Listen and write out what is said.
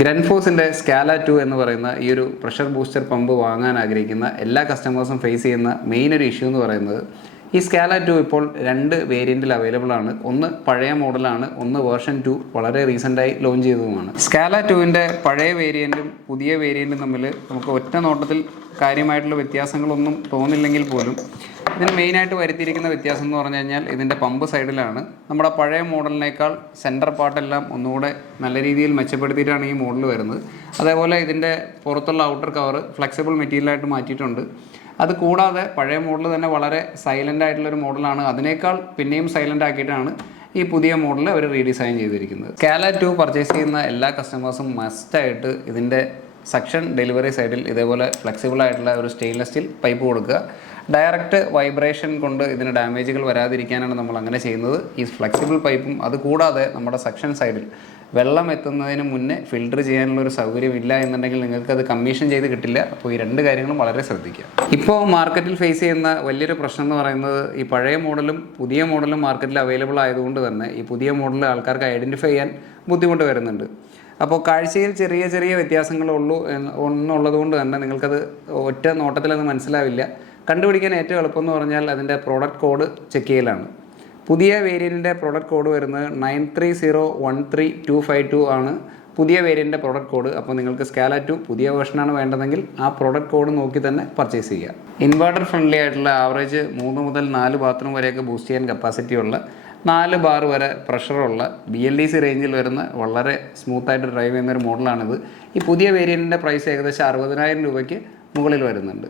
ഗ്രൻഫോസിൻ്റെ സ്കാല 2 എന്ന് പറയുന്ന ഈ ഒരു പ്രഷർ ബൂസ്റ്റർ പമ്പ് വാങ്ങാൻ ആഗ്രഹിക്കുന്ന എല്ലാ കസ്റ്റമേഴ്സും ഫേസ് ചെയ്യുന്ന മെയിൻ ഒരു ഇഷ്യൂ എന്ന് പറയുന്നത് ഈ സ്കാല 2 ഇപ്പോൾ രണ്ട് വേരിയൻറ്റിൽ അവൈലബിൾ ആണ്. ഒന്ന് പഴയ മോഡലാണ്, ഒന്ന് വേർഷൻ 2 വളരെ റീസെൻ്റായി ലോഞ്ച് ചെയ്തതുമാണ്. സ്കാല 2വിൻ്റെ പഴയ വേരിയൻറ്റും പുതിയ വേരിയൻറ്റും തമ്മിൽ നമുക്ക് ഒറ്റ നോട്ടത്തിൽ കാര്യമായിട്ടുള്ള വ്യത്യാസങ്ങളൊന്നും തോന്നില്ലെങ്കിൽ പോലും ഇതിന് മെയിനായിട്ട് വരുത്തിയിരിക്കുന്ന വ്യത്യാസം എന്ന് പറഞ്ഞു കഴിഞ്ഞാൽ ഇതിൻ്റെ പമ്പ് സൈഡിലാണ്. നമ്മുടെ പഴയ മോഡലിനേക്കാൾ സെൻറ്റർ പാർട്ടെല്ലാം ഒന്നുകൂടെ നല്ല രീതിയിൽ മെച്ചപ്പെടുത്തിയിട്ടാണ് ഈ മോഡൽ വരുന്നത്. അതേപോലെ ഇതിൻ്റെ പുറത്തുള്ള ഔട്ടർ കവർ ഫ്ലെക്സിബിൾ മെറ്റീരിയലായിട്ട് മാറ്റിയിട്ടുണ്ട്. അത് കൂടാതെ പഴയ മോഡൽ തന്നെ വളരെ സൈലൻ്റ് ആയിട്ടുള്ളൊരു മോഡലാണ്. അതിനേക്കാൾ പിന്നെയും സൈലൻ്റ് ആക്കിയിട്ടാണ് ഈ പുതിയ മോഡൽ അവർ റീഡിസൈൻ ചെയ്തിരിക്കുന്നത്. സ്കാല 2 പർച്ചേസ് ചെയ്യുന്ന എല്ലാ കസ്റ്റമേഴ്സും മസ്റ്റായിട്ട് ഇതിൻ്റെ സക്ഷൻ ഡെലിവറി സൈഡിൽ ഇതേപോലെ ഫ്ലെക്സിബിൾ ആയിട്ടുള്ള ഒരു സ്റ്റെയിൻലെസ് സ്റ്റീൽ പൈപ്പ് കൊടുക്കുക. ഡയറക്റ്റ് വൈബ്രേഷൻ കൊണ്ട് ഇതിന് ഡാമേജുകൾ വരാതിരിക്കാനാണ് നമ്മൾ അങ്ങനെ ചെയ്യുന്നത്. ഈ ഫ്ലെക്സിബിൾ പൈപ്പും അതുകൂടാതെ നമ്മുടെ സക്ഷൻ സൈഡിൽ വെള്ളം എത്തുന്നതിന് മുന്നേ ഫിൽറ്റർ ചെയ്യാനുള്ളൊരു സൗകര്യം ഇല്ല എന്നുണ്ടെങ്കിൽ നിങ്ങൾക്കത് കമ്മീഷൻ ചെയ്ത് കിട്ടില്ല. അപ്പോൾ ഈ രണ്ട് കാര്യങ്ങളും വളരെ ശ്രദ്ധിക്കുക. ഇപ്പോൾ മാർക്കറ്റിൽ ഫേസ് ചെയ്യുന്ന വലിയൊരു പ്രശ്നം എന്ന് പറയുന്നത് ഈ പഴയ മോഡലും പുതിയ മോഡലും മാർക്കറ്റിൽ അവൈലബിൾ ആയതുകൊണ്ട് തന്നെ ഈ പുതിയ മോഡൽ ആൾക്കാർക്ക് ഐഡൻറ്റിഫൈ ചെയ്യാൻ ബുദ്ധിമുട്ട് വരുന്നുണ്ട്. അപ്പോൾ കാഴ്ചയിൽ ചെറിയ ചെറിയ വ്യത്യാസങ്ങളുള്ളൂ എന്നുള്ളത് കൊണ്ട് തന്നെ നിങ്ങൾക്കത് ഒറ്റ നോട്ടത്തിലത് മനസ്സിലാവില്ല. കണ്ടുപിടിക്കാൻ ഏറ്റവും എളുപ്പം എന്ന് പറഞ്ഞാൽ അതിൻ്റെ പ്രോഡക്റ്റ് കോഡ് ചെക്ക് ചെയ്യലാണ്. പുതിയ വേരിയൻറ്റിൻ്റെ പ്രോഡക്റ്റ് കോഡ് വരുന്നത് 93013252 ആണ് പുതിയ വേരിയൻറ്റിൻ്റെ പ്രോഡക്റ്റ് കോഡ്. അപ്പോൾ നിങ്ങൾക്ക് സ്കാല 2 പുതിയ വേർഷനാണ് വേണ്ടതെങ്കിൽ ആ പ്രോഡക്റ്റ് കോഡ് നോക്കി തന്നെ പർച്ചേസ് ചെയ്യുക. ഇൻവെർട്ടർ ഫ്രണ്ട്ലി ആയിട്ടുള്ള ആവറേജ് 3 മുതൽ 4 ബാത്റൂം വരെയൊക്കെ ബൂസ്റ്റ് ചെയ്യാൻ കപ്പാസിറ്റിയുള്ള 4 ബാർ വരെ പ്രഷറുള്ള BLDC റേഞ്ചിൽ വരുന്ന വളരെ സ്മൂത്തായിട്ട് ഡ്രൈവ് ചെയ്യുന്നൊരു മോഡലാണിത്. ഈ പുതിയ വേരിയൻറ്റിൻ്റെ പ്രൈസ് ഏകദേശം 60,000 രൂപയ്ക്ക് മുകളിൽ വരുന്നുണ്ട്.